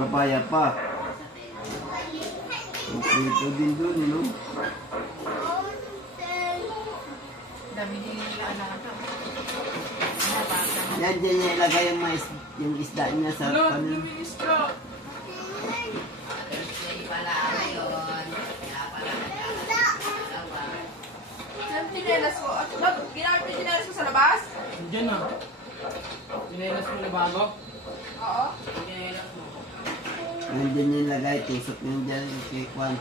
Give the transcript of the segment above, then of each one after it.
papaya pa. Ito din doon, no? Dami din nila anak. Yan, dyan niya ilagay yung isda niya sa panin. Saan tinelas mo? Ginamit mo yung tinelas mo sa labas? Diyan na. Pinelas mo na bago? Oo. Pinelas mo. Yan, dyan niya ilagay. Tusok niya dyan kay Kwan.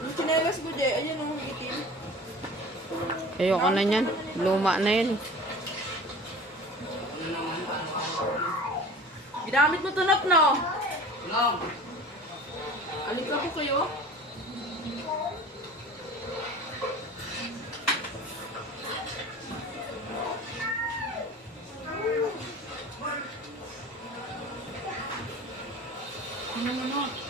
Yung tinelas mo, Jay. Ayan ang itim. Ayoko na yan. Luma na yan. Ginamit mo tunok, no? Long. Alika ko kayo. Ano mo, no?